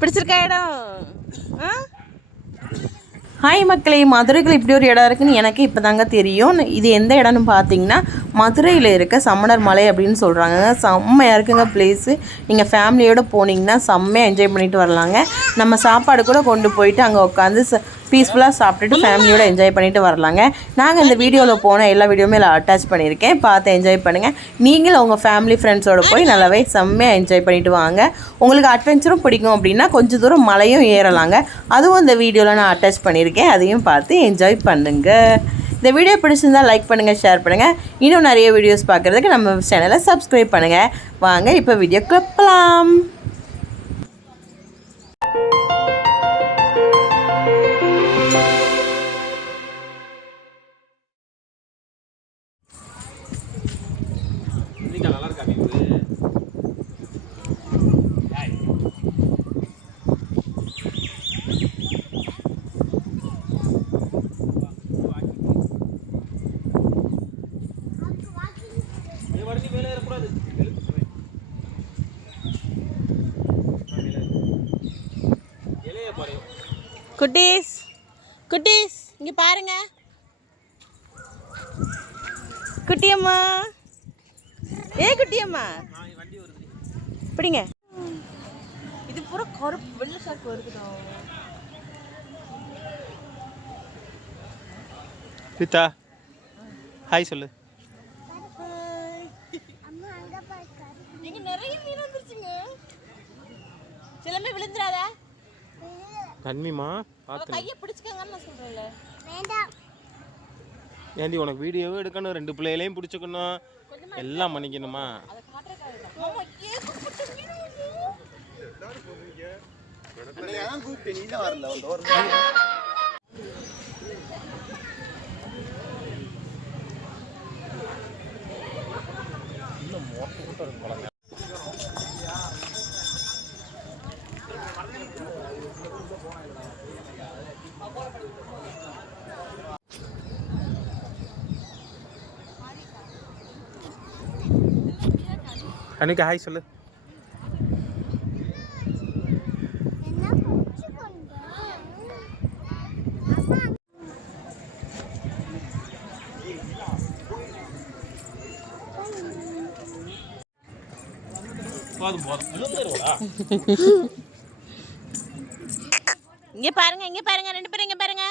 பிடிச்சிருக்கா இடம்? ஆ? ஹாய் மக்களே மதுரையில் இப்படி ஒரு இடம் இருக்குன்னு எனக்கு இப்போ தாங்க தெரியும். இது எந்த இடம்னு பார்த்தீங்கன்னா மதுரையில் இருக்க சமணர் மலை அப்படின்னு சொல்கிறாங்க செம்மையாக இருக்குங்க பிளேஸு நீங்கள் ஃபேமிலியோடு போனீங்கன்னா செம்மையாக என்ஜாய் பண்ணிட்டு வரலாங்க. நம்ம சாப்பாடு கூட கொண்டு போயிட்டு அங்கே உட்காந்து பீஸ்ஃபுல்லாக சாப்பிட்டுட்டு ஃபேமிலியோட என்ஜாய் பண்ணிட்டு வரலாங்க. நாங்கள் இந்த வீடியோவில் போன எல்லா வீடியோவுமே இதில் அட்டாச் பண்ணியிருக்கேன். பார்த்து என்ஜாய் பண்ணுங்கள் நீங்களும் உங்கள் ஃபேமிலி ஃப்ரெண்ட்ஸோட போய் நல்லாவே செம்மையாக என்ஜாய் பண்ணிட்டு வாங்க. உங்களுக்கு அட்வென்ச்சரும் பிடிக்கும் அப்படின்னா கொஞ்சம் தூரம் மலையும் ஏறலாங்க. அதுவும் இந்த வீடியோவில் நான் அட்டாச் பண்ணியிருக்கேன். அதையும் பார்த்து என்ஜாய் பண்ணுங்க. இந்த வீடியோ பிடிச்சிருந்தா லைக் பண்ணுங்கள் ஷேர் பண்ணுங்கள் இன்னும் நிறைய வீடியோஸ் பார்க்குறதுக்கு நம்ம சேனலை சப்ஸ்கிரைப் பண்ணுங்கள் வாங்க இப்போ வீடியோ கிளப்பலாம். மேலே ஏறக்கூடாது. குட்டீஸ் குட்டீஸ் இங்க பாருங்க. குட்டியம்மா. ஏ குட்டியம்மா. வண்டி வருது பிடிங்க. இது பூரா கருப்பு வெள்ளை சாக்கு வருதுடா. ரீதா ஹாய் சொல்லு. இங்க நிறைய மீன் வந்துருச்சுங்க. சிலமே விழுந்துராதா தண்ணிமா பார்த்து கையை பிடிச்சுக்கங்கன்னு நான் சொல்றேன்ல. ஏண்டி உனக்கு வீடியோவும் எடுக்கணும். ரெண்டு பிள்ளைகளையும் பிடிச்சிக்கணும். எல்லாம் பண்ணிக்கணுமா? அதை காட்டுறதுக்காக தான். மாமா, அன்னைக்கு ஹாய் சொல்லு. இங்க பாருங்க இங்க பாருங்க ரெண்டு பேரும் இங்க பாருங்க.